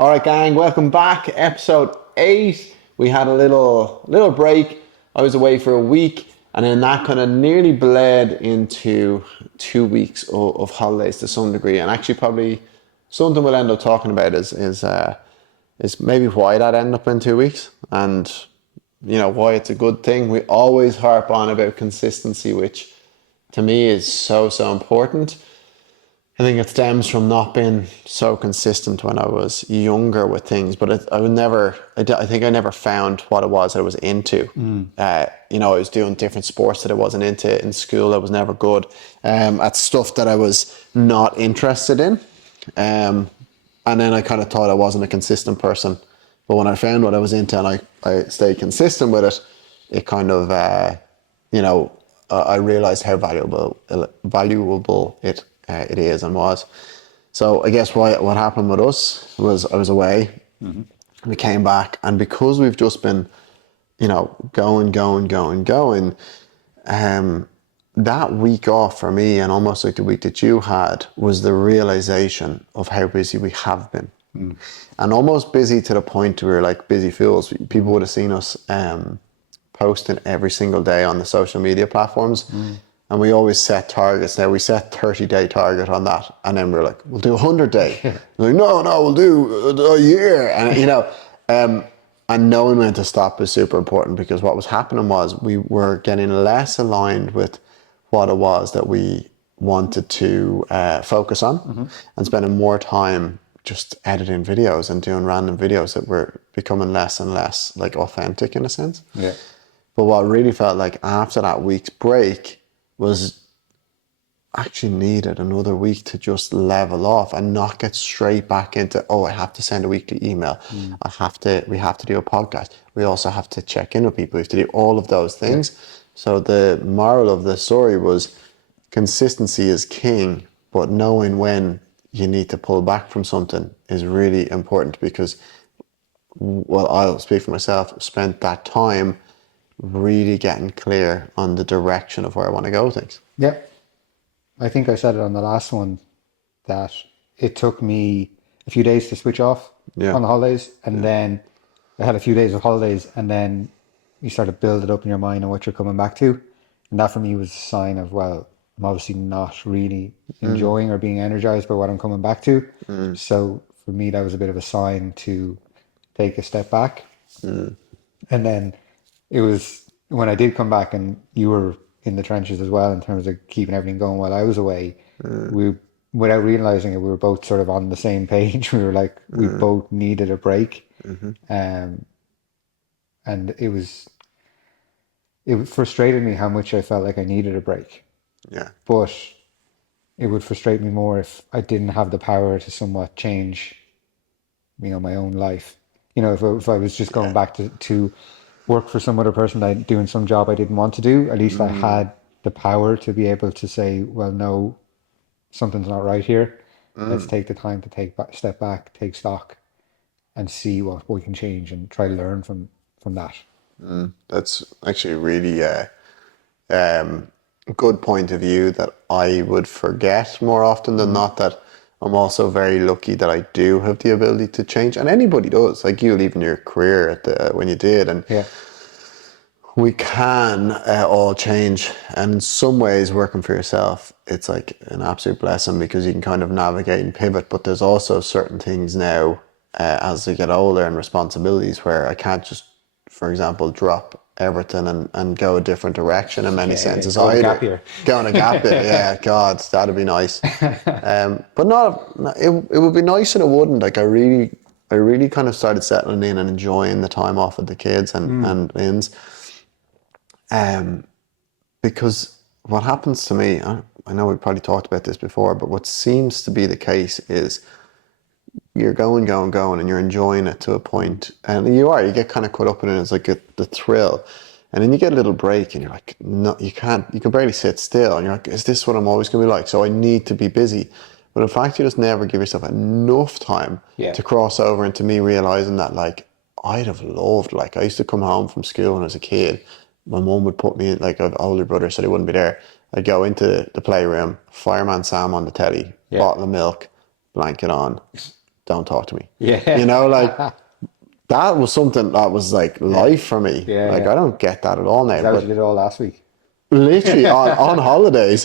All right, gang, welcome back. Episode 8. We had a little break. I was away for a week, and then that kind of nearly bled into 2 weeks of holidays to some degree. And actually, probably something we'll end up talking about is maybe why that ended up in 2 weeks, and why it's a good thing. We always harp on about consistency, which to me is so important. I think it stems from not being so consistent when I was younger with things, but I think I never found what it was that I was into. I was doing different sports that I wasn't into in school. I was never good at stuff that I was not interested in. And then I kind of thought I wasn't a consistent person. But when I found what I was into and I stayed consistent with it, it kind of, I realized how valuable it is and was. So I guess what happened with us was I was away. Mm-hmm. We came back, and because we've just been, going, that week off for me, and almost like the week that you had, was the realization of how busy we have been. And almost busy to the point where we were like busy fools. People would have seen us posting every single day on the social media platforms. And we always set targets. Now we set 30-day target on that, and then we're like, we'll do 100-day. Like, no, we'll do a year. And and knowing when to stop is super important, because what was happening was we were getting less aligned with what it was that we wanted to focus on, and spending more time just editing videos and doing random videos that were becoming less and less like authentic in a sense. Yeah. But what really felt like after that week's break was actually needed another week to just level off and not get straight back into, I have to send a weekly email. We have to do a podcast. We also have to check in with people. We have to do all of those things. Yeah. So the moral of the story was consistency is king, but knowing when you need to pull back from something is really important, because, I'll speak for myself, spent that time really getting clear on the direction of where I want to go with things. Yeah. I think I said it on the last one that it took me a few days to switch off on the holidays, and then I had a few days of holidays, and then you start to build it up in your mind on what you're coming back to. And that for me was a sign of, I'm obviously not really enjoying or being energized by what I'm coming back to. So for me, that was a bit of a sign to take a step back. And then it was when I did come back, and you were in the trenches as well in terms of keeping everything going while I was away. We, without realizing it, we were both sort of on the same page. We were like, we both needed a break. And it frustrated me how much I felt like I needed a break. Yeah. But it would frustrate me more if I didn't have the power to somewhat change, my own life. If I was just going back to work for some other person, doing some job I didn't want to do, at least I had the power to be able to say, well, no, something's not right here. Let's take the time to step back, take stock, and see what we can change and try to learn from that. That's actually really good point of view that I would forget more often than not, that I'm also very lucky that I do have the ability to change, and anybody does, like you, leaving your career when you did, and we can all change. And in some ways, working for yourself, it's like an absolute blessing, because you can kind of navigate and pivot. But there's also certain things now as I get older and responsibilities where I can't just, for example, drop everything and go a different direction in many senses. Go on a gap year. Go on a gap year. Yeah, God, that'd be nice. But it would be nice, and it wouldn't. Like I really kind of started settling in and enjoying the time off with the kids and Lynn's. Because what happens to me, I know we've probably talked about this before, but what seems to be the case is you're going, and you're enjoying it to a point, and you get kind of caught up in it. It's like the thrill, and then you get a little break, and you're like, no, you can barely sit still, and you're like, is this what I'm always going to be like? So I need to be busy. But in fact, you just never give yourself enough time to cross over into me realizing that, like, I'd have loved, like, I used to come home from school when I was a kid. My mum would put me in, like, an older brother, so he wouldn't be there. I'd go into the playroom, Fireman Sam on the telly, bottle of milk, blanket on, don't talk to me. Yeah. You know, like that was something that was like life for me. Yeah, Like yeah. I don't get that at all Is now. that what you But did all last week? literally on holidays,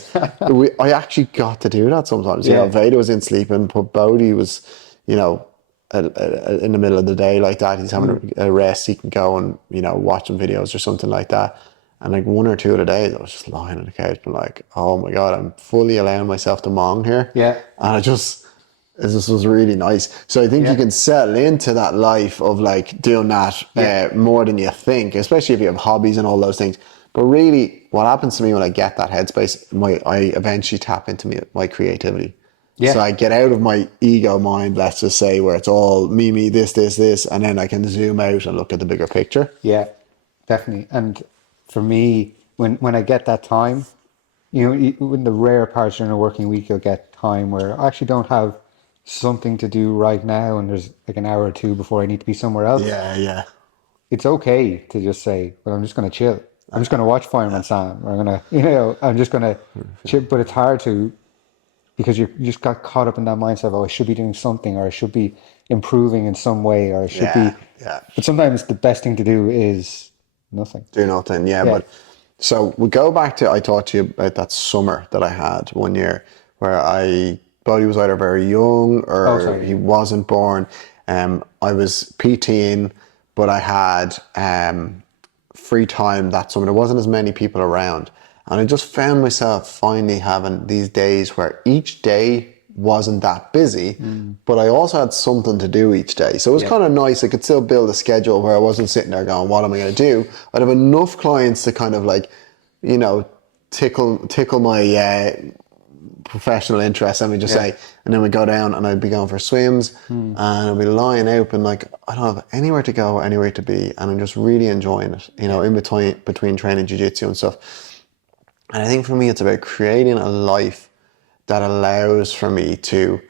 I actually got to do that sometimes. You know, Yeah. Veda was in sleeping, but Bodhi was, you know, in the middle of the day like that. He's having a rest. He can go and, you know, watch some videos or something like that. And like one or two of the days, I was just lying on the couch and like, oh my God, I'm fully allowing myself to mong here. Yeah. And it just was really nice. So I think you Yeah. can settle into that life of like doing that Yeah. more than you think, especially if you have hobbies and all those things. But really, what happens to me when I get that headspace, I eventually tap into my creativity. So Yeah. I get out of my ego mind, let's just say, where it's all me, this, and then I can zoom out and look at the bigger picture. Yeah, definitely. And for me, when I get that time, you know, in the rare parts during a working week, you'll get time where I actually don't have something to do right now, and there's like an hour or two before I need to be somewhere else. Yeah, yeah. It's okay to just say, well, I'm just going to chill. I'm just going to watch Fireman Sam. Or I'm going to, you know, I'm just going to chill. But it's hard to, because you just got caught up in that mindset of, oh, I should be doing something, or I should be improving in some way, or I should Yeah, be. yeah. But sometimes the best thing to do is nothing. Do nothing, yeah. Yeah. But so we go back to I talked to you about that summer that I had one year where Bodhi was either very young Oh, or sorry. he Yeah. wasn't born. I was PTing, but I had free time that summer. There wasn't as many people around. And I just found myself finally having these days where each day wasn't that busy, but I also had something to do each day. So it was Yeah. kind of nice. I could still build a schedule where I wasn't sitting there going, what am I going to do? I'd have enough clients to kind of like, you know, tickle my professional interest, let me just say. And then we'd go down and I'd be going for swims and I'd be lying open like I don't have anywhere to go, anywhere to be, and I'm just really enjoying it, you know, in between training jiu-jitsu and stuff. And I think for me it's about creating a life that allows for me to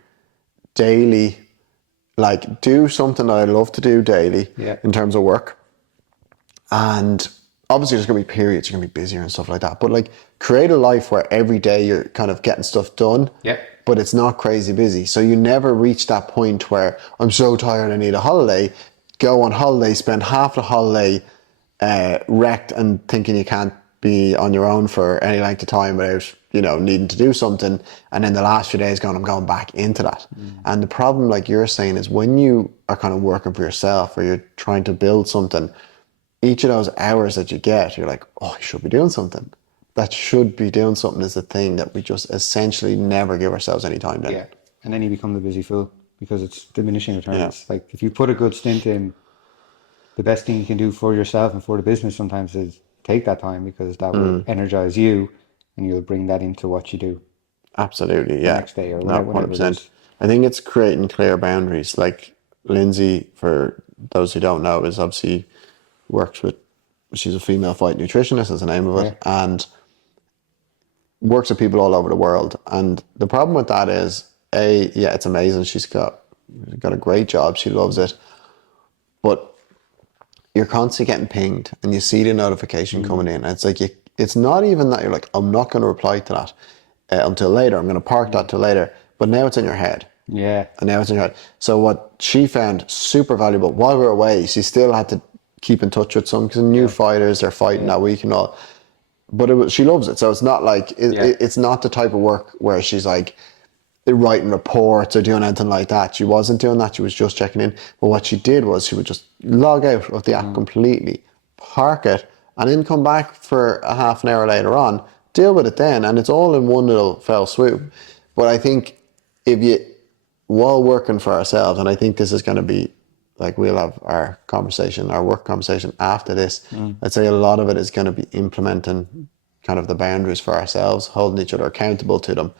daily like do something that I love to do daily Yeah. in terms of work. And obviously there's going to be periods you're going to be busier and stuff like that, but like create a life where every day you're kind of getting stuff done, Yeah. but it's not crazy busy. So you never reach that point where I'm so tired I need a holiday, go on holiday, spend half the holiday wrecked and thinking you can't be on your own for any length of time without, you know, needing to do something. And then the last few days I'm going back into that. And the problem, like you're saying, is when you are kind of working for yourself or you're trying to build something, each of those hours that you get, you're like, oh, I should be doing something. That should be doing something is the thing that we just essentially never give ourselves any time then. Yeah. And then you become the busy fool because it's diminishing returns. Yeah. Like if you put a good stint in, the best thing you can do for yourself and for the business sometimes is take that time because that will energize you and you'll bring that into what you do Absolutely, the yeah. next day or No, whenever it 100%. is. I think it's creating clear boundaries. Like Lindsay, for those who don't know, is obviously works with, she's a female fight nutritionist is the name of Yeah. it, and works with people all over the world. And the problem with that is, yeah, it's amazing. She's got a great job. She loves it. But you're constantly getting pinged and you see the notification coming in. And it's like, it's not even that you're like, I'm not going to reply to that until later. I'm going to park that till later. But now it's in your head. Yeah. And now it's in your head. So what she found super valuable while we were away, she still had to keep in touch with some because new fighters, they're fighting that week and all. But she loves it. So it's not like, it's not the type of work where she's like, writing reports or doing anything like that. She wasn't doing that. She was just checking in. But what she did was she would just log out of the app completely, park it, and then come back for a half an hour later on, deal with it then. And it's all in one little fell swoop. But I think if you, while working for ourselves, and I think this is going to be like, we'll have our conversation, our work conversation after this, I'd say a lot of it is going to be implementing kind of the boundaries for ourselves, holding each other accountable to them,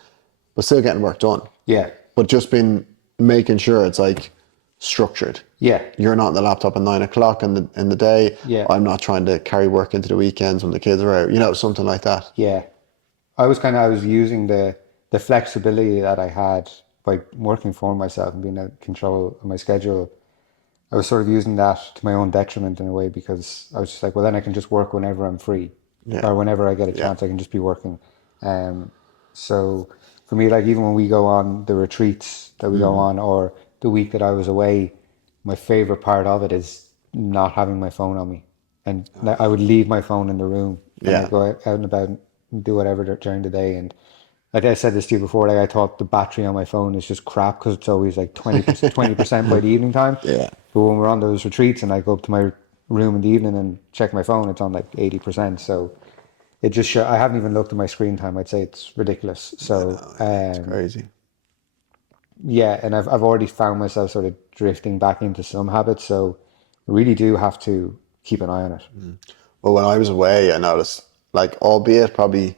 but still getting work done. Yeah. But just been making sure it's like structured. Yeah. You're not on the laptop at 9 o'clock in the day. Yeah. I'm not trying to carry work into the weekends when the kids are out, you know, something like that. Yeah. I was using the flexibility that I had by working for myself and being in control of my schedule. I was sort of using that to my own detriment in a way because I was just like, well, then I can just work whenever I'm free Yeah. or whenever I get a chance, I can just be working. So for me, like even when we go on the retreats that we go on, or the week that I was away, my favorite part of it is not having my phone on me. And like, I would leave my phone in the room and I Yeah. go out and about and do whatever during the day. And like I said this to you before, like I thought the battery on my phone is just crap because it's always like 20% by the evening time. Yeah. But when we're on those retreats and I go up to my room in the evening and check my phone, it's on like 80%. So it just I haven't even looked at my screen time. I'd say it's ridiculous. So It's crazy. yeah, and I've already found myself sort of drifting back into some habits. So I really do have to keep an eye on it. Well, when I was away, I noticed, like, albeit probably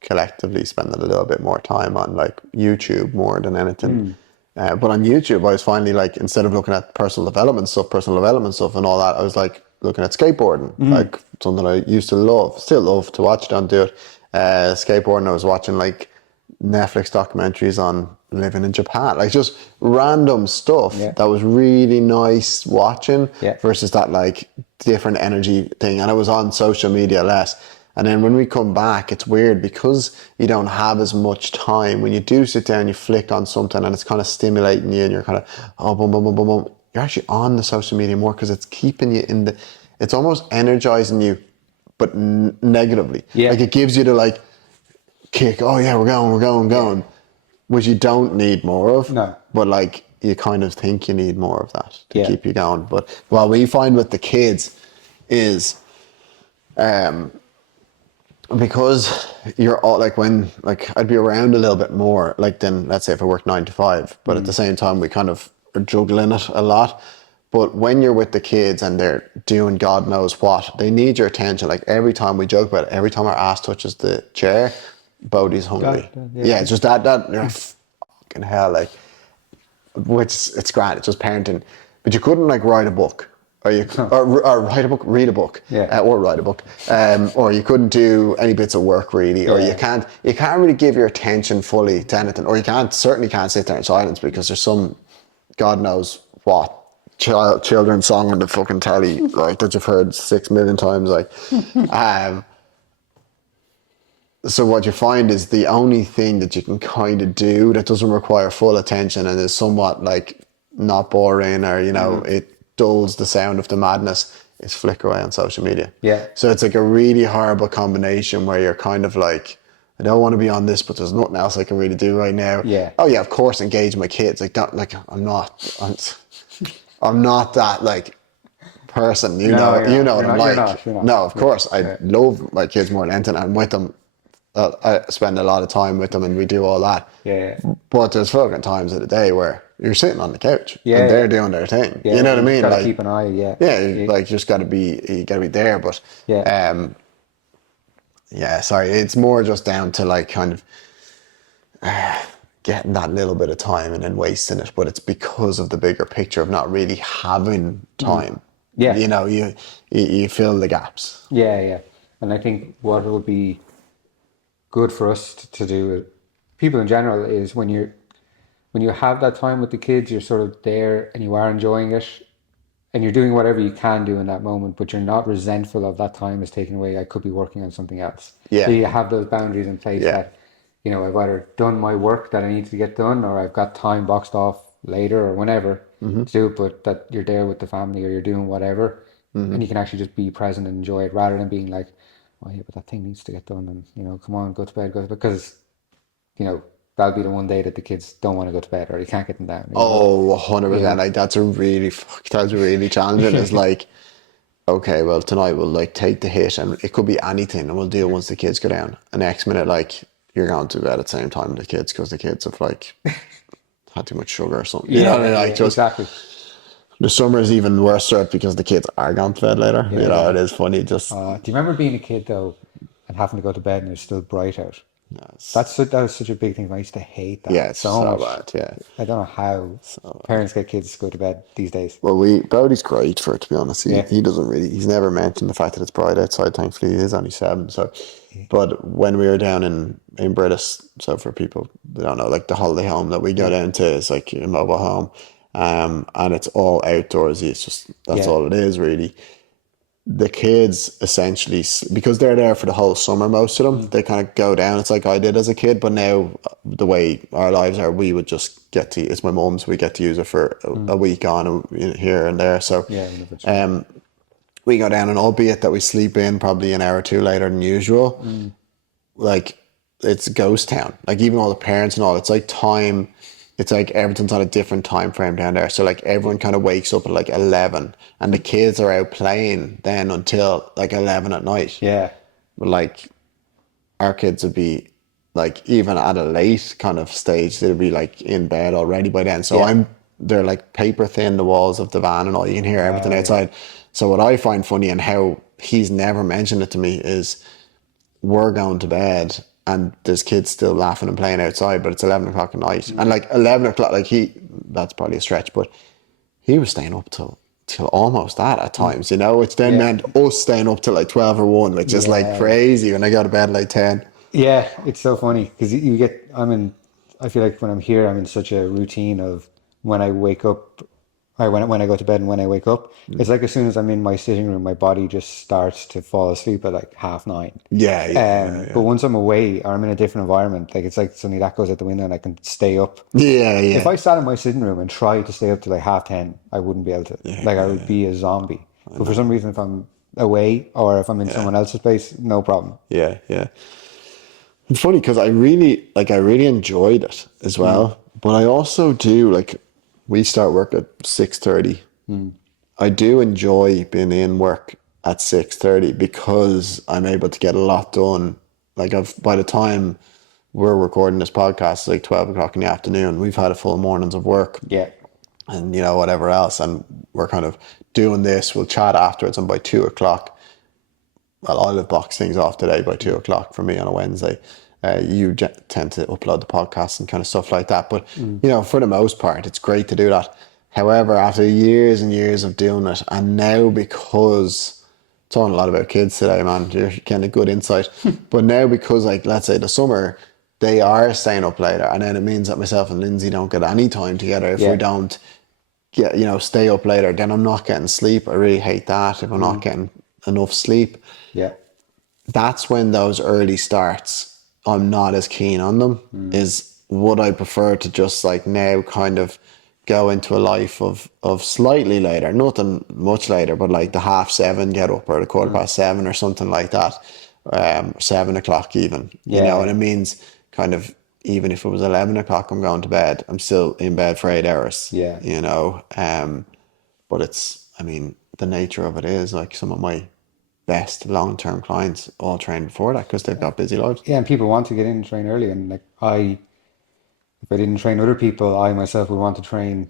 collectively spending a little bit more time on like YouTube more than anything. But on YouTube, I was finally like, instead of looking at personal development stuff and all that, I was like looking at skateboarding, like something I used to love, still love to watch, don't do it. Skateboarding, I was watching like Netflix documentaries on living in Japan, like just random stuff Yeah. that was really nice watching Yeah. versus that like different energy thing. And I was on social media less. And then when we come back, it's weird because you don't have as much time. When you do sit down, you flick on something and it's kind of stimulating you and you're kind of, oh, boom, boom, boom, boom, boom. You're actually on the social media more because it's keeping you in it's almost energizing you, but negatively. Yeah. Like it gives you the like kick, oh yeah, we're going, which you don't need more of. No. But like you kind of think you need more of that to Yeah. keep you going. But what we find with the kids is, because you're all like when like I'd be around a little bit more like than let's say if I work 9 to 5, but at the same time we kind of are juggling it a lot. But when you're with the kids and they're doing God knows what, they need your attention. Like every time we joke about it, every time our ass touches the chair, Bodhi's hungry. Yeah, it's just that you're fucking hell, like, which it's grand. It's just parenting, but you couldn't like write a book. Or write a book, read a book, Yeah. or write a book, or you couldn't do any bits of work really, or you can't really give your attention fully to anything, or you certainly can't sit there in silence because there's some God knows what children's song on the fucking telly like that you've heard 6 million times, like, so what you find is the only thing that you can kind of do that doesn't require full attention and is somewhat like not boring or it dulls the sound of the madness is flicker away on social media. Yeah. So it's like a really horrible combination where you're kind of like, I don't want to be on this, but there's nothing else I can really do right now. Yeah. Oh yeah, of course, engage my kids. Like don't like I'm not that like person. You know what I'm like. You're not. No, of course, I love my kids more than anything. I'm with them. I spend a lot of time with them and we do all that. Yeah. But there's fucking times of the day where you're sitting on the couch and Yeah. they're doing their thing. Yeah. You know what I mean? Gotta Like, keep an eye. Yeah. yeah, like you just gotta be there. But Yeah. yeah, sorry, it's more just down to like kind of getting that little bit of time and then wasting it. But it's because of the bigger picture of not really having time. Yeah. You fill the gaps. Yeah, yeah. And I think what will be good for us to do, people in general, is when you have that time with the kids, you're sort of there and you are enjoying it and you're doing whatever you can do in that moment, but you're not resentful of that time is taken away. I could be working on something else. Yeah. So you have those boundaries in place that, I've either done my work that I need to get done or I've got time boxed off later or whenever to do it, but that you're there with the family or you're doing whatever and you can actually just be present and enjoy it rather than being like, oh yeah, but that thing needs to get done and, come on, go to bed, because, that'll be the one day that the kids don't want to go to bed or you can't get them down. Oh, 100%. Like that's really challenging. It's like, okay, well tonight we'll like take the hit and it could be anything and we'll do it once the kids go down. And next minute, like you're going to bed at the same time with the kids because the kids have like had too much sugar or something. You know what I mean? Like just exactly. the summer is even worse because the kids are going to bed later. It is funny. Just do you remember being a kid though and having to go to bed and it's still bright out? That was such a big thing. I used to hate that. Yeah, it's so bad. Yeah, I don't know how parents get kids to go to bed these days. Well, Bodhi's great for it, to be honest. He doesn't really. He's never mentioned the fact that it's bright outside. Thankfully, he is only 7. So, but when we were down in British, so for people that don't know, like the holiday home that we go down to is like a mobile home, and it's all outdoorsy. It's just that's all it is really. the kids essentially, because they're there for the whole summer, most of them, they kind of go down. It's like I did as a kid, but now the way our lives are, we would just get to, it's my mum's, we get to use it for a week on here and there. So Yeah, whenever it's we go down, and albeit that we sleep in probably an hour or two later than usual, like it's ghost town. Like even all the parents and all, it's like time. It's like everything's on a different time frame down there. So like everyone kind of wakes up at like 11, and the kids are out playing then until like 11 at night. yeah, But like our kids would be like, even at a late kind of stage, they'd be like in bed already by then. So Yeah. they're like paper thin, the walls of the van and all. You can hear everything outside. So what I find funny, and how he's never mentioned it to me, is we're going to bed and there's kids still laughing and playing outside, but it's 11 o'clock at night. And like 11 o'clock, like that's probably a stretch, but he was staying up till almost that at times, which then meant us staying up till like 12 or 1, which is like crazy when I go to bed like 10. Yeah, it's so funny because I feel like when I'm here, I'm in such a routine of when I wake up, or when I go to bed and when I wake up, it's like as soon as I'm in my sitting room, my body just starts to fall asleep at like 9:30. But once I'm away or I'm in a different environment, like it's like suddenly that goes out the window and I can stay up. Yeah, yeah. If I sat in my sitting room and tried to stay up till like 10:30, I wouldn't be able to. I would be a zombie. But for some reason, if I'm away or if I'm in someone else's place, no problem. Yeah, yeah. It's funny because I really enjoyed it as well. But I also do, like, we start work at 6:30. I do enjoy being in work at 6:30 because I'm able to get a lot done. Like by the time we're recording this podcast, it's like 12 o'clock in the afternoon. We've had a full mornings of work. Yeah. And whatever else, and we're kind of doing this. We'll chat afterwards, and by 2 o'clock, well, I'll have boxed things off today by 2 o'clock for me on a Wednesday. You tend to upload the podcast and kind of stuff like that. But, for the most part, it's great to do that. However, after years and years of doing it, and now because talking a lot about kids today, man, you're getting a good insight. But now because, like, let's say the summer, they are staying up later, and then it means that myself and Lindsay don't get any time together if we don't stay up later. Then I'm not getting sleep. I really hate that if I'm not getting enough sleep. Yeah. That's when those early starts, I'm not as keen on them. Is would I prefer to just like now kind of go into a life of slightly later, nothing much later, but like the 7:30 get up, or the 7:15 or something like that, 7 o'clock even, and it means kind of, even if it was 11 o'clock, I'm going to bed, I'm still in bed for 8 hours. Yeah. But it's, the nature of it is like some of my best long-term clients all train before that because they've got busy lives. Yeah, and people want to get in and train early, and like if I didn't train other people, I myself would want to train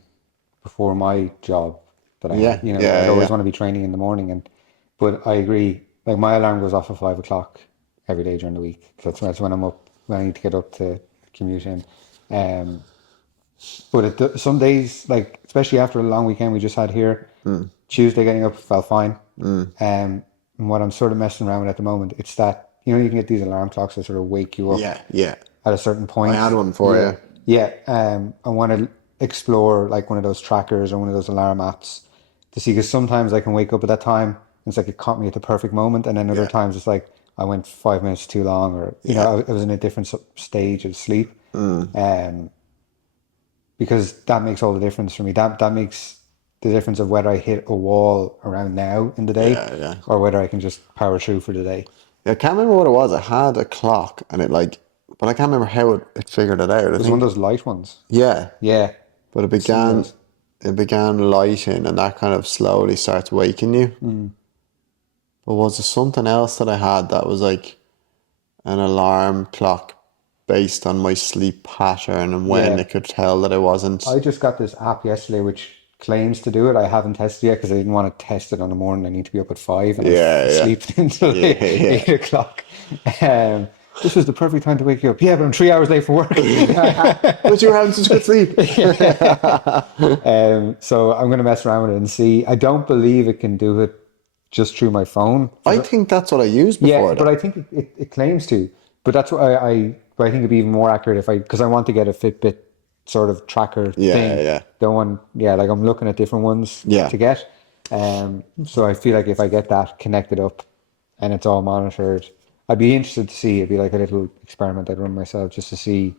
before my job that I had. I'd always want to be training in the morning, but I agree. Like my alarm goes off at 5 o'clock every day during the week. So that's when I'm up, when I need to get up to commute in. But some days, like especially after a long weekend we just had here, Tuesday getting up felt fine. And what I'm sort of messing around with at the moment, it's that you can get these alarm clocks that sort of wake you up. Yeah. At a certain point. I had one for you. Yeah. I want to explore like one of those trackers or one of those alarm apps to see, because sometimes I can wake up at that time and it's like it caught me at the perfect moment, and then other times it's like I went 5 minutes too long, or I was in a different stage of sleep. Because that makes all the difference for me. That makes the difference of whether I hit a wall around now in the day or whether I can just power through for the day. Yeah, I can't remember what it was. I had a clock and it but I can't remember how it figured it out. It was one of those light ones. Yeah. Yeah. But it began lighting, and that kind of slowly starts waking you. But was there something else that I had that was like an alarm clock based on my sleep pattern and when it could tell that I wasn't? I just got this app yesterday which claims to do it. I haven't tested yet because I didn't want to test it on the morning. I need to be up at 5 and I sleep until 8 o'clock. This was the perfect time to wake you up. Yeah, but I'm 3 hours late for work. But you were having such good sleep. So I'm going to mess around with it and see. I don't believe it can do it just through my phone. I think that's what I used before. Yeah, but I think it claims to. But that's what I think it'd be even more accurate because I want to get a Fitbit sort of tracker thing. Yeah. Don't want, like I'm looking at different ones to get. So I feel like if I get that connected up and it's all monitored, I'd be interested to see. It'd be like a little experiment I'd run myself just to see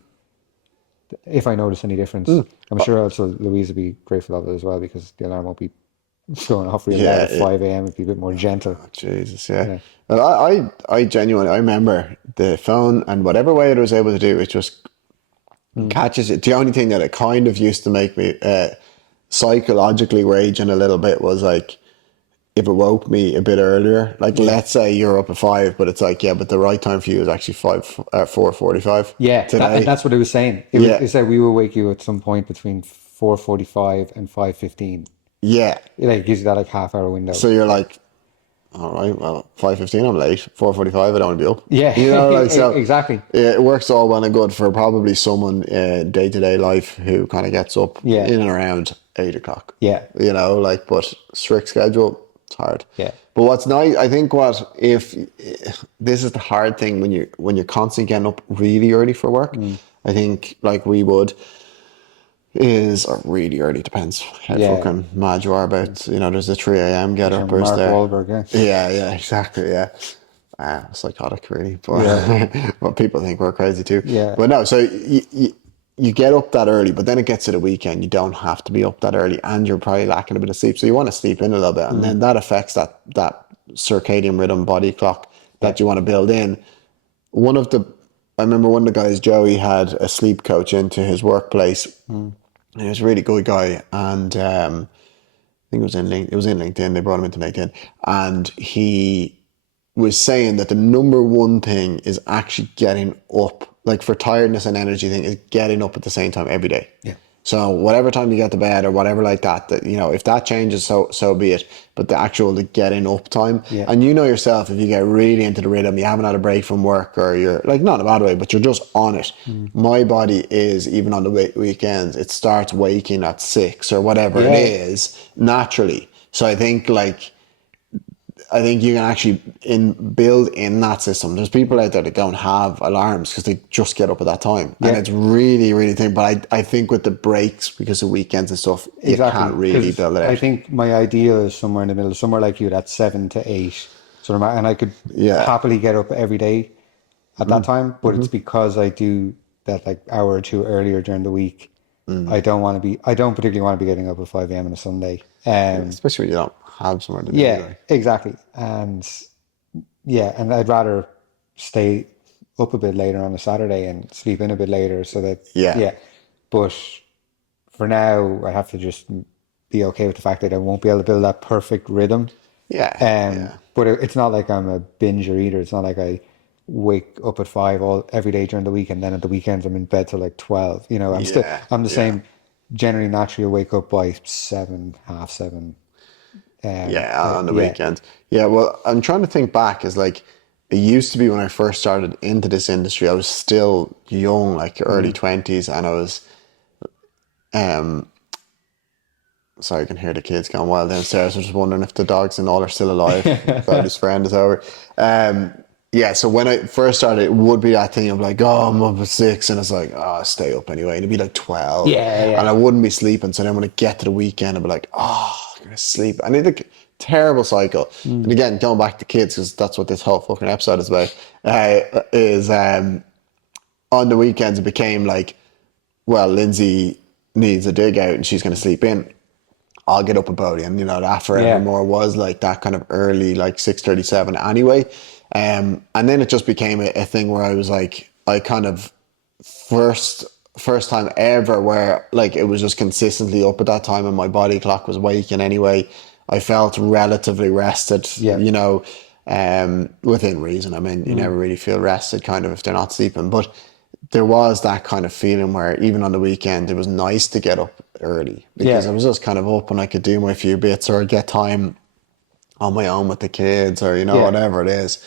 if I notice any difference. I'm sure also Louise would be grateful of it as well because the alarm won't be going off real loud Yeah, at 5 a.m. It'd be a bit more gentle. Jesus, yeah. Yeah. Well, I genuinely, I remember the phone and whatever way it was able to do, it just catches it. The only thing that it kind of used to make me psychologically raging a little bit was like if it woke me a bit earlier. Like let's say you're up at 5, but it's like, yeah, but the right time for you is actually 4:45 Yeah, and today. that's what it was saying. Yeah, It said we will wake you at some point between 4:45 and 5:15. yeah. It like gives you that like half-hour window. So you're like, all right, well, 5:15, I'm late. 4:45, I don't want to be up. Yeah, You know, like so. exactly. It works all well and good for probably someone day to day life who kind of gets up Yeah, in and around 8 o'clock. yeah, You know, like, but strict schedule, it's hard. yeah, But what's nice, I think, what if this is the hard thing when you're constantly getting up really early for work. I think like we would is or really early, depends how yeah. fucking mad you are about, there's the 3 a.m. get Like your uppers Mark there. Wahlberg, yeah. Yeah, exactly, yeah. Psychotic, really, Yeah, but but people think we're crazy too. yeah, But no, so you get up that early, but then it gets to the weekend, you don't have to be up that early, and you're probably lacking a bit of sleep, so you want to sleep in a little bit, and then that affects that circadian rhythm body clock yeah. that you want to build in. One of the, I remember one of the guys, Joey, had a sleep coach into his workplace. And he was a really good guy, and I think it was in LinkedIn. They brought him into LinkedIn, and he was saying that the number one thing is actually getting up, like for tiredness and energy thing, is getting up at the same time every day. Yeah. So whatever time you get to bed or whatever like that, if that changes, so be it. But the getting up time, Yeah. and you know yourself, if you get really into the rhythm, you haven't had a break from work, or you're like not in a bad way, but you're just on it. My body is even on the weekends, it starts waking at 6 or whatever it Yeah. is naturally. So I think you can actually build in that system. There's people out there that don't have alarms because they just get up at that time, and Yeah. it's really, really thin. But I think with the breaks, because of weekends and stuff, you Exactly. can't really 'Cause build it out. I think my ideal is somewhere in the middle, somewhere like you, that's 7 to 8. And I could Yeah. happily get up every day at that time, but it's because I do that like hour or two earlier during the week. I don't particularly want to be getting up at 5 a.m. on a Sunday. Especially when you don't have somewhere to be. Yeah, Like, exactly. And I'd rather stay up a bit later on a Saturday and sleep in a bit later so that, yeah, yeah. But for now, I have to just be okay with the fact that I won't be able to build that perfect rhythm. yeah. But it's not like I'm a binger either. It's not like I wake up at 5 every day during the week and then at the weekends I'm in bed till like 12. Yeah, I'm the yeah. same. Generally, naturally, I wake up by 7, half 7. Yeah, on the Yeah. weekend. Yeah, well, I'm trying to think back. Is like it used to be when I first started into this industry. I was still young, like early 20s, and I was sorry, I can hear the kids going wild downstairs. I'm just wondering if the dogs and all are still alive. Friday's friend is over. Yeah, so when I first started, it would be that thing of like, oh, I'm up at 6, and it's like, oh, I'll stay up anyway. And it'd be like 12, Yeah, and I yeah. wouldn't be sleeping. So then when I get to the weekend, I'd be like, oh, I'm gonna sleep. And it's a terrible cycle. And again, going back to kids, because that's what this whole fucking episode is about, is on the weekends it became like, well, Lindsay needs a dig out and she's going to sleep in. I'll get up about it, and that Yeah. forevermore was like that kind of early, like 6:37 anyway. And then it just became a thing where I was like, I kind of first time ever where like it was just consistently up at that time, and my body clock was waking anyway. I felt relatively rested, Yeah. within reason. I mean, you never really feel rested kind of if they're not sleeping, but there was that kind of feeling where even on the weekend, it was nice to get up early because Yeah. I was just kind of up and I could do my few bits or get time on my own with the kids or, Yeah. whatever it is.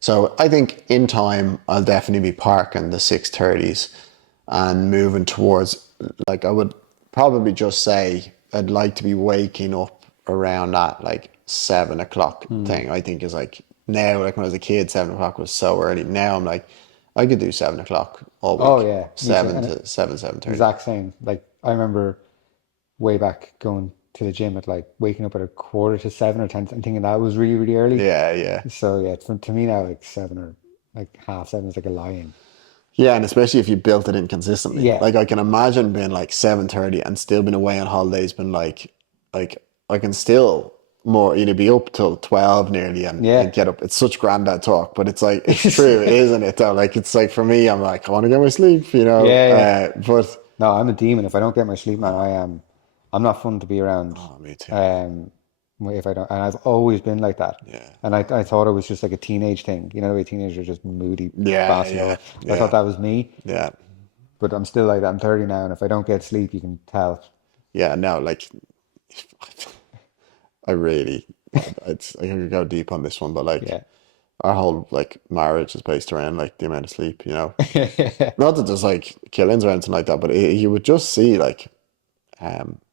So I think in time, I'll definitely be parking the 6:30s and moving towards, like, I would probably just say I'd like to be waking up around that like 7 o'clock thing. I think is like now, like when I was a kid, 7 o'clock was so early. Now I'm like, I could do 7 o'clock all Oh, week, yeah. Me too. 7 to 7:30. Exact same. Like I remember way back going to the gym at like waking up at 6:45 or 10 and thinking that was really, really early. Yeah, yeah. So yeah, to me now, like 7 or like half 7 is like a lie-in. Yeah, and especially if you built it in consistently. Yeah, Like I can imagine being like 7:30 and still being away on holidays, been like I can still more either be up till 12 nearly and yeah. get up. It's such granddad talk, but it's like it's true, isn't it though? Like it's like for me, I'm like, I want to get my sleep, you know. Yeah, yeah. But No, I'm a demon. If I don't get my sleep, man, I'm not fun to be around. oh, me too. Um, if I don't, and I've always been like that. Yeah. And I thought it was just like a teenage thing. You know, the way teenagers are just moody Yeah, bastards. yeah, I thought yeah, that was me, yeah. but I'm still like that. I'm 30 now, and if I don't get sleep, you can tell. Yeah, no, like I really I could go deep on this one, but like Yeah. our whole like marriage is based around like the amount of sleep, you know. Not that there's like killings or anything like that, but you would just see like,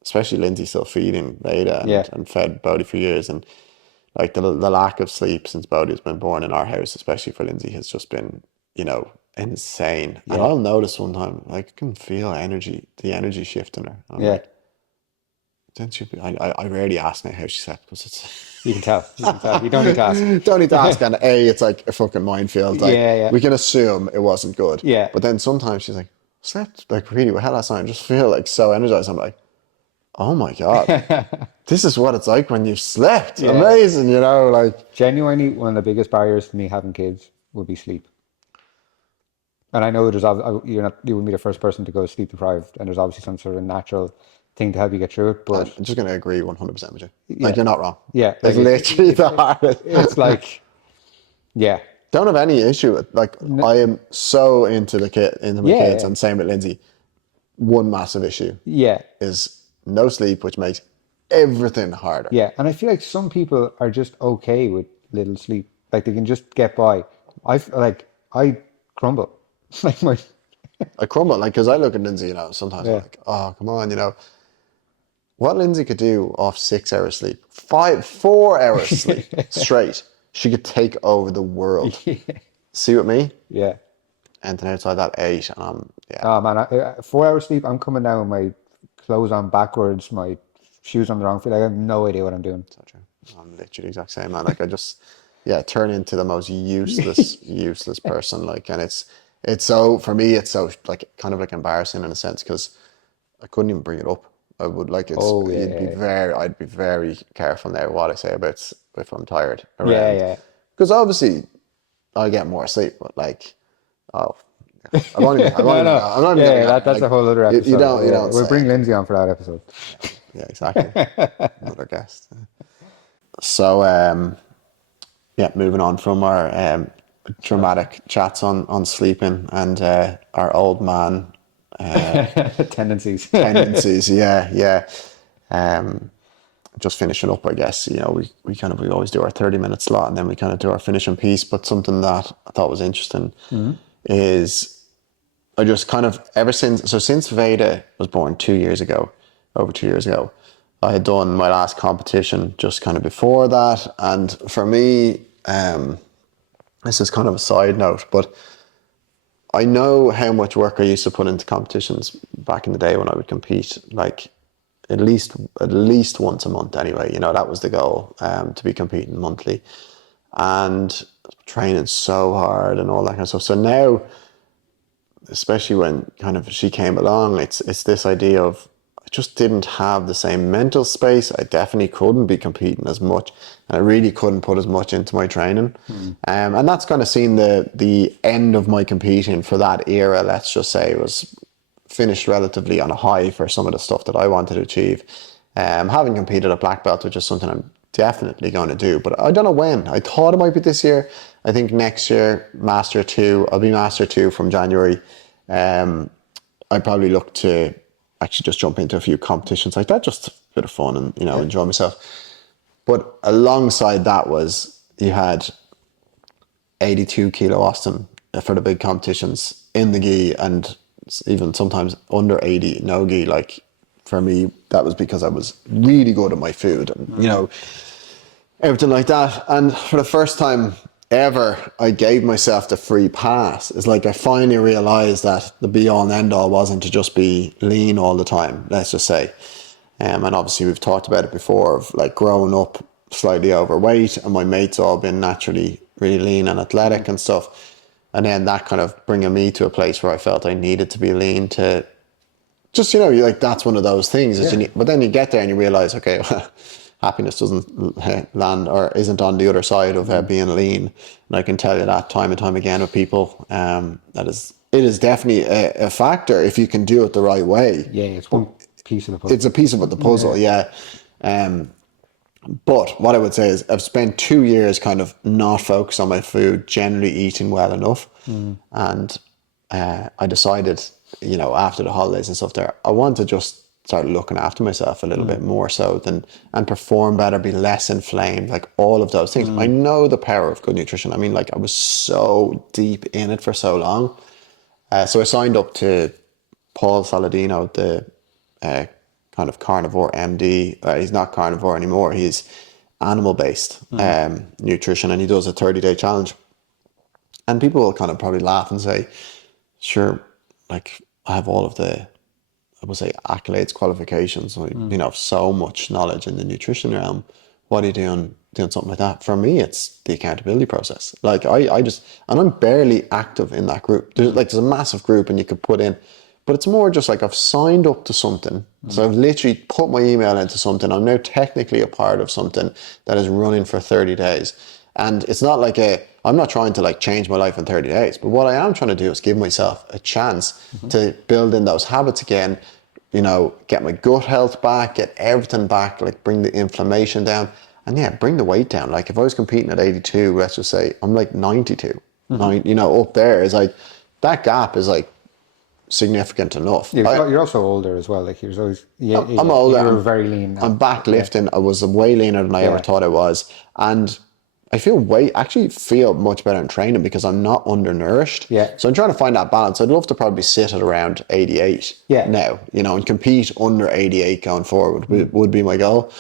especially Lindsay still feeding Veda Yeah. and fed Bodhi for years, and like the lack of sleep since Bodhi's been born in our house, especially for Lindsay, has just been, you know, insane. And Yeah. I'll notice one time, like, I can feel the energy shift in her. I'm Yeah. like, didn't you? I rarely ask now how she slept because it's. You can tell. You can tell. You don't need to ask. Don't need to ask, and it's like a fucking minefield. Like Yeah. Yeah. we can assume it wasn't good, Yeah. but then sometimes she's like, slept like really well last night. I just feel like so energized. I'm like, oh my god, this is what it's like when you've slept. Yeah. Amazing, you know, like Genuinely, one of the biggest barriers to me having kids would be sleep. And I know you wouldn't be the first person to go sleep deprived, and there's obviously some sort of natural thing to help you get through it. I'm But just gonna agree 100% with you. yeah, Like you're not wrong. yeah, It's like literally the hardest. it's like, yeah, Don't have any issue with like I am so into my kids, yeah, and same with Lindsay. One massive issue yeah, is no sleep, which makes everything harder. yeah. And I feel like some people are just okay with little sleep, like they can just get by. I crumble, like my I crumble, like, because I look at Lindsay, you know, sometimes I'm yeah, like, oh, come on, you know, what Lindsay could do off 6 hours sleep, 4 hours sleep straight, she could take over the world. See what me? yeah. Anything outside that 8, and I'm, yeah, Oh man, 4 hours sleep. I'm coming down with my clothes on backwards, my shoes on the wrong feet. Like, I have no idea what I'm doing. so true. I'm literally the exact same, man. Like, I just, yeah, turn into the most useless person. Like, and it's so, for me, it's so, like, kind of like embarrassing in a sense, because I couldn't even bring it up. I would like Oh yeah, yeah, I'd be very careful now what I say about if I'm tired yeah, around, yeah. because obviously I get more sleep, but like, oh, No, no, I'm not even yeah, gonna yeah, go. that's Like, a whole other you episode. don't, you Yeah, don't we'll say bring it. Lindsay on for that episode. Yeah, exactly. Another guest. So, yeah, moving on from our dramatic chats on sleeping and our old man Tendencies. tendencies. Yeah, yeah. Just finishing up, I guess. You know, we always do our 30-minute slot, and then we kind of do our finishing piece. But something that I thought was interesting is I just kind of since Veda was born 2 years ago, over 2 years ago, I had done my last competition just kind of before that, and for me, this is kind of a side note, but I know how much work I used to put into competitions back in the day when I would compete, like at least once a month anyway. You know, that was the goal, to be competing monthly, and training so hard and all that kind of stuff. So now, especially when kind of she came along, it's this idea of I just didn't have the same mental space. I definitely couldn't be competing as much, and I really couldn't put as much into my training. And that's kind of seen the end of my competing for that era. Let's just say was finished relatively on a high for some of the stuff that I wanted to achieve. Having competed at black belt, which is something I'm definitely going to do, but I don't know when. I thought it might be this year. I think next year, Master 2, I'll be Master 2 from January. I'd probably look to actually just jump into a few competitions like that, just a bit of fun and, you know, enjoy myself. But alongside that was, you had 82 kilo Austin for the big competitions in the gi, and even sometimes under 80 no gi. Like, for me, that was because I was really good at my food and, you know, everything like that. And for the first time ever, I gave myself the free pass. It's like I finally realized that the be all and end all wasn't to just be lean all the time, let's just say. And obviously we've talked about it before of like growing up slightly overweight, and my mates all been naturally really lean and athletic and stuff. And then that kind of bringing me to a place where I felt I needed to be lean to just, you know, you like, that's one of those things. But then you get there and you realize, okay, happiness doesn't land or isn't on the other side of being lean. And I can tell you that time and time again with people, it is definitely a factor if you can do it the right way. Yeah, it's one piece of the puzzle. It's a piece of the puzzle, yeah. But what I would say is I've spent 2 years kind of not focused on my food, generally eating well enough. And I decided, you know, after the holidays and stuff there, I want to just start looking after myself a little bit more so and perform better, be less inflamed, like all of those things. I know the power of good nutrition. I mean, like I was so deep in it for so long. So I signed up to Paul Saladino, the kind of carnivore MD. He's not carnivore anymore. He's animal-based nutrition, and he does a 30-day challenge. And people will kind of probably laugh and say, sure, like I have all of the, I would say, accolades, qualifications, you know, so much knowledge in the nutrition realm. What are you doing something like that? For me, it's the accountability process. Like I just, and I'm barely active in that group. There's a massive group and you could put in, but it's more just like I've signed up to something. So I've literally put my email into something. I'm now technically a part of something that is running for 30 days. And it's not like I'm not trying to like change my life in 30 days, but what I am trying to do is give myself a chance to build in those habits again, you know, get my gut health back, get everything back, like bring the inflammation down, and yeah, bring the weight down. Like if I was competing at 82, let's just say I'm like 92, you know, up there is like, that gap is like significant enough. You're also older as well. Like you're always, I'm older. You're very lean now. I'm back lifting. I was way leaner than I ever thought I was. And I actually feel much better in training because I'm not undernourished. Yeah. So I'm trying to find that balance. I'd love to probably sit at around 88 now, you know, and compete under 88 going forward would be my goal.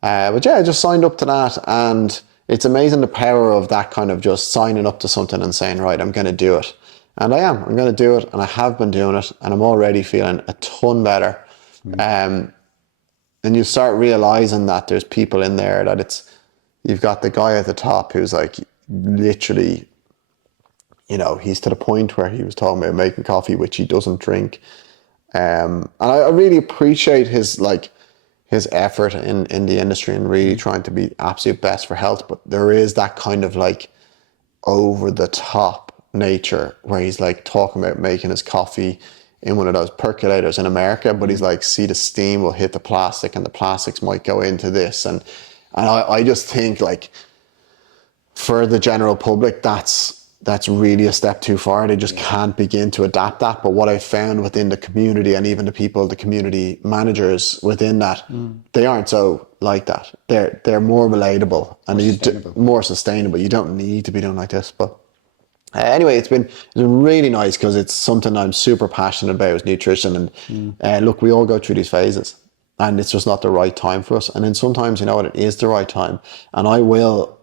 But yeah, I just signed up to that, and it's amazing the power of that kind of just signing up to something and saying, right, I'm going to do it. And I'm going to do it, and I have been doing it, and I'm already feeling a ton better. And you start realizing that there's people in there that you've got the guy at the top who's like literally, you know, he's to the point where he was talking about making coffee, which he doesn't drink. And I really appreciate his effort in the industry and really trying to be absolute best for health. But there is that kind of like over the top nature where he's like talking about making his coffee in one of those percolators in America, but he's like, see, the steam will hit the plastic and the plastics might go into this. And I just think like for the general public, that's really a step too far. They just can't begin to adapt that. But what I found within the community and even the community managers within that, they aren't so like that. They're more relatable and more sustainable. You don't need to be doing like this. But anyway, it's been really nice because it's something I'm super passionate about is nutrition. And look, we all go through these phases and it's just not the right time for us. And then sometimes, you know what, it is the right time. And I will,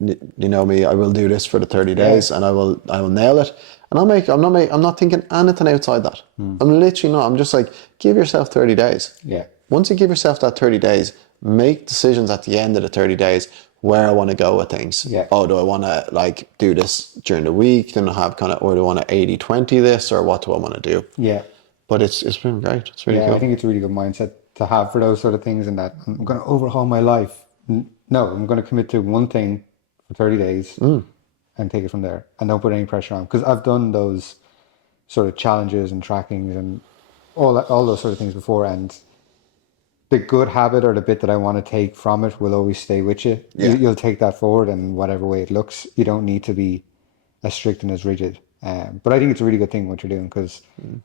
you know me, I will do this for the 30 days and I will nail it. And I'm not thinking anything outside that. I'm literally not. I'm just like, give yourself 30 days. Yeah. Once you give yourself that 30 days, make decisions at the end of the 30 days where I want to go with things. Yeah. Oh, do I want to like do this during the week? Then I have or do I want to 80-20 this, or what do I want to do? Yeah. But it's been great. It's really cool. I think it's a really good mindset to have for those sort of things, and that I'm going to overhaul my life. No, I'm going to commit to one thing for 30 days and take it from there, and don't put any pressure on. Because I've done those sort of challenges and trackings and all those sort of things before, and the good habit or the bit that I want to take from it will always stay with you. Yeah. You'll take that forward, and whatever way it looks, you don't need to be as strict and as rigid. But I think it's a really good thing what you're doing, because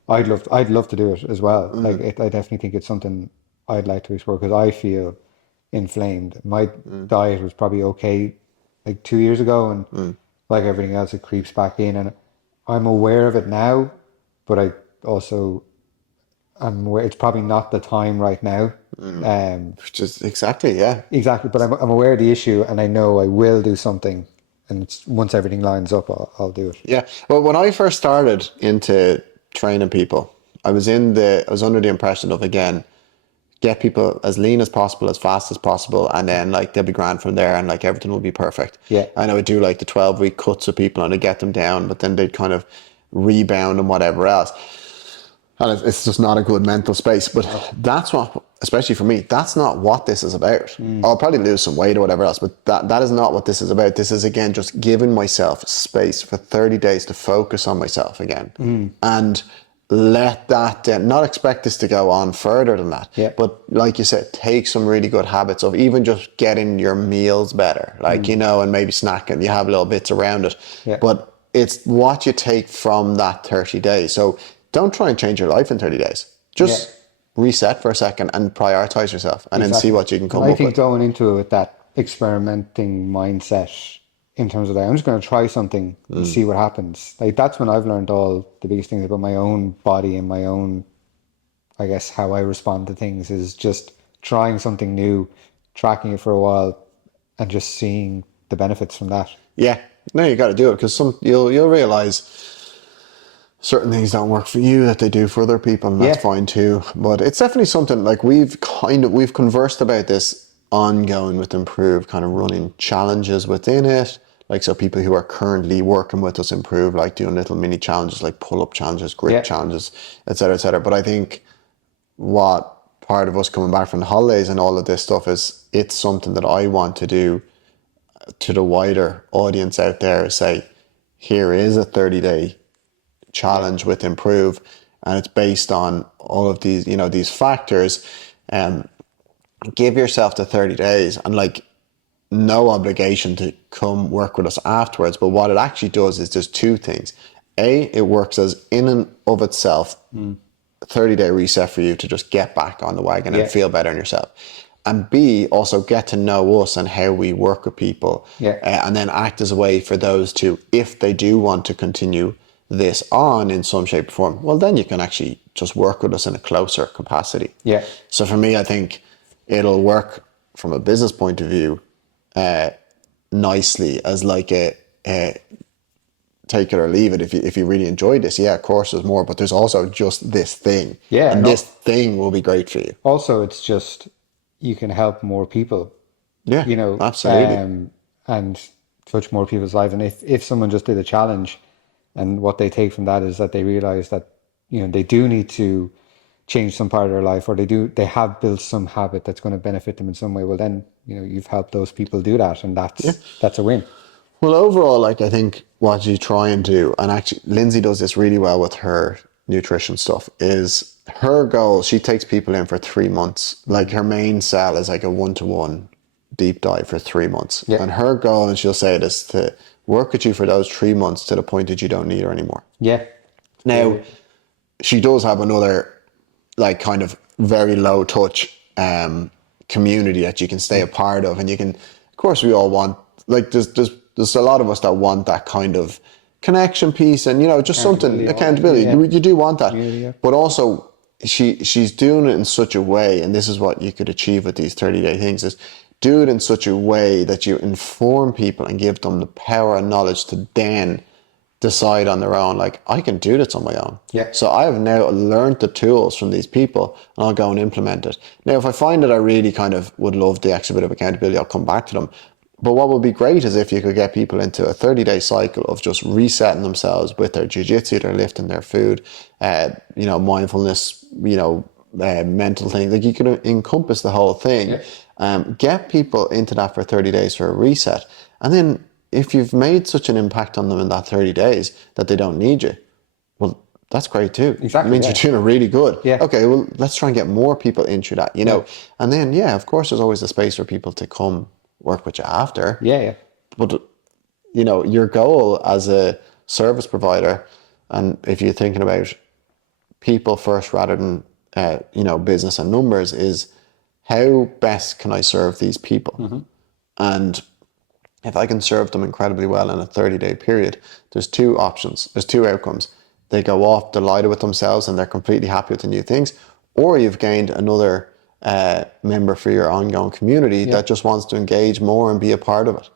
I'd love to do it as well. Like I definitely think it's something I'd like to explore, because I feel inflamed. My diet was probably okay like 2 years ago, and like everything else, it creeps back in, and I'm aware of it now, but I also am aware it's probably not the time right now. Which is exactly. But I'm aware of the issue, and I know I will do something. And once everything lines up, I'll do it. Yeah. Well, when I first started into training people, I was under the impression of, again, get people as lean as possible, as fast as possible, and then like they'll be grand from there, and like everything will be perfect. Yeah. And I would do like the 12-week cuts of people and I'd get them down, but then they'd kind of rebound and whatever else. And it's just not a good mental space. But that's what, especially for me, that's not what this is about. I'll probably lose some weight or whatever else, but that is not what this is about. This is, again, just giving myself space for 30 days to focus on myself again. And let that, not expect this to go on further than that. Yeah. But like you said, take some really good habits of even just getting your meals better, like, you know, and maybe snacking, you have little bits around it. Yeah. But it's what you take from that 30 days. So don't try and change your life in 30 days. Just reset for a second and prioritize yourself, and then see what you can come up with. I think going into it with that experimenting mindset in terms of that, I'm just going to try something and see what happens. Like, that's when I've learned all the biggest things about my own body and my own, I guess, how I respond to things, is just trying something new, tracking it for a while, and just seeing the benefits from that. Yeah, no, you got to do it, because you'll realize certain things don't work for you that they do for other people, and that's fine too. But it's definitely something, like, we've conversed about this ongoing with IMPRUV, kind of running challenges within it. Like, so people who are currently working with us IMPRUV, like doing little mini challenges, like pull-up challenges, grip challenges, etc., etc. But I think what part of us coming back from the holidays and all of this stuff is, it's something that I want to do to the wider audience out there, is say, here is a 30-day challenge with IMPRUV, and it's based on all of these, you know, these factors. Give yourself the 30 days, and like, no obligation to come work with us afterwards. But what it actually does is, there's two things. A, it works as, in and of itself, 30-day reset for you to just get back on the wagon and feel better in yourself. And B, also get to know us and how we work with people, and then act as a way for those to, if they do want to continue this on in some shape or form, well, then you can actually just work with us in a closer capacity. So for me, I think it'll work from a business point of view nicely as like a take it or leave it. If you really enjoyed this, of course there's more, but there's also just this thing. And this thing will be great for you. Also, it's just, you can help more people. You know, absolutely. And touch more people's lives. And if someone just did a challenge, and what they take from that is that they realize that, you know, they do need to change some part of their life, or they have built some habit that's going to benefit them in some way, well, then, you know, you've helped those people do that, and that's a win. Well, overall, like, I think what you try and do, and actually Lindsay does this really well with her nutrition stuff, is her goal, she takes people in for 3 months. Like, her main sell is like a 1-to-1 deep dive for 3 months. And her goal, and she'll say it, is to work with you for those 3 months to the point that you don't need her anymore. Now, she does have another, like, kind of very low touch community that you can stay a part of, and you can, of course, we all want, like, there's a lot of us that want that kind of connection piece, and, you know, just something, accountability. You do want that, but also she's doing it in such a way, and this is what you could achieve with these 30-day things, is do it in such a way that you inform people and give them the power and knowledge to then decide on their own, like, I can do this on my own. So I have now learned the tools from these people, and I'll go and implement it. Now, if I find that I really kind of would love the extra bit of accountability, I'll come back to them. But what would be great is if you could get people into a 30-day cycle of just resetting themselves with their jiu-jitsu, their lifting, their food, you know, mindfulness, you know, mental things. Like, you can encompass the whole thing. Get people into that for 30 days for a reset. And then if you've made such an impact on them in that 30 days that they don't need you, well, that's great too. It means you're doing it really good. Okay, well, let's try and get more people into that, you know. And then, of course, there's always a space for people to come work with you after. But, you know, your goal as a service provider, and if you're thinking about people first rather than, you know, business and numbers, is how best can I serve these people? And if I can serve them incredibly well in a 30-day period, there's two options. There's two outcomes. They go off delighted with themselves and they're completely happy with the new things, or you've gained another member for your ongoing community that just wants to engage more and be a part of it.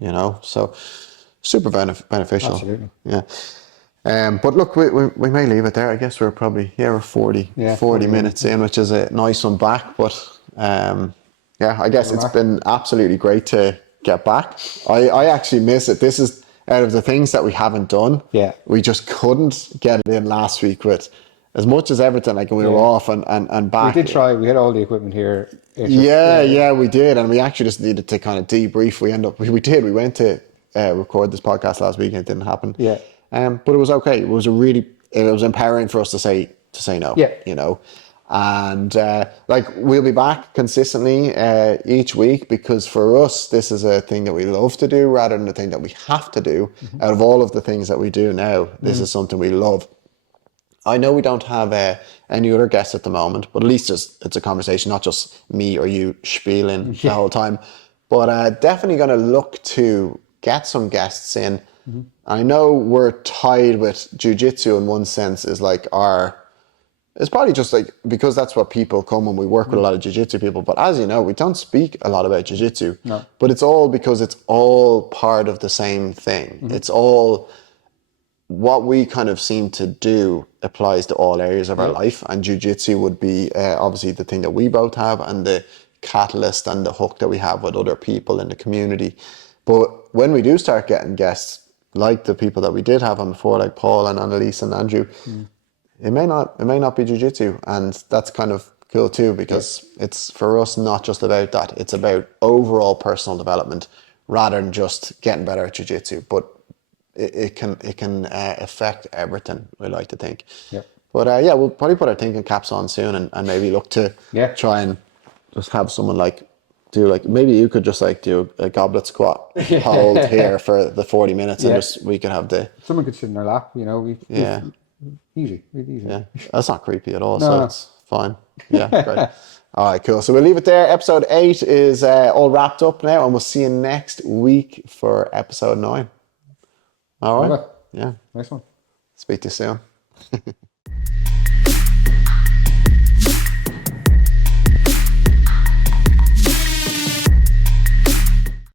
You know, so super beneficial. Absolutely. But look, we may leave it there. I guess we're probably, we're 40 40 minutes in, which is a nice one back. But yeah, I guess it's been absolutely great to get back. I actually miss it. This is out of the things that we haven't done. Yeah. We just couldn't get it in last week with as much as everything. Like we were off and back. We did try. We had all the equipment here. We did. And we actually just needed to kind of debrief. We did. We went to record this podcast last week and it didn't happen. Yeah. But it was okay. It was empowering for us to say no. Yeah. You know, and like we'll be back consistently each week because for us this is a thing that we love to do rather than a thing that we have to do. Out of all of the things that we do now, this is something we love. I know we don't have any other guests at the moment, but at least it's a conversation, not just me or you spieling the whole time. But definitely going to look to get some guests in. I know we're tied with jiu-jitsu in one sense is like it's probably just like because that's what people come when we work with a lot of jiu-jitsu people. But as you know, we don't speak a lot about jiu-jitsu. No. But it's all because it's all part of the same thing. It's all what we kind of seem to do applies to all areas of our life, and jiu-jitsu would be obviously the thing that we both have and the catalyst and the hook that we have with other people in the community. But when we do start getting guests like the people that we did have on before, like Paul and Annalise and Andrew, it may not be jiu-jitsu, and that's kind of cool too because it's for us not just about that, it's about overall personal development rather than just getting better at jiu-jitsu, but it can affect everything, we like to think. But we'll probably put our thinking caps on soon and maybe look to try and just have someone like do like maybe you could just like do a goblet squat hold here for the 40 minutes and just we could have someone could sit in our lap, you know. Easy. Yeah, that's not creepy at all. No. So it's fine. Yeah, great. All right, cool. So we'll leave it there. Episode 8 is all wrapped up now, and we'll see you next week for episode 9. All right. Okay. Yeah. Nice one. Speak to you soon.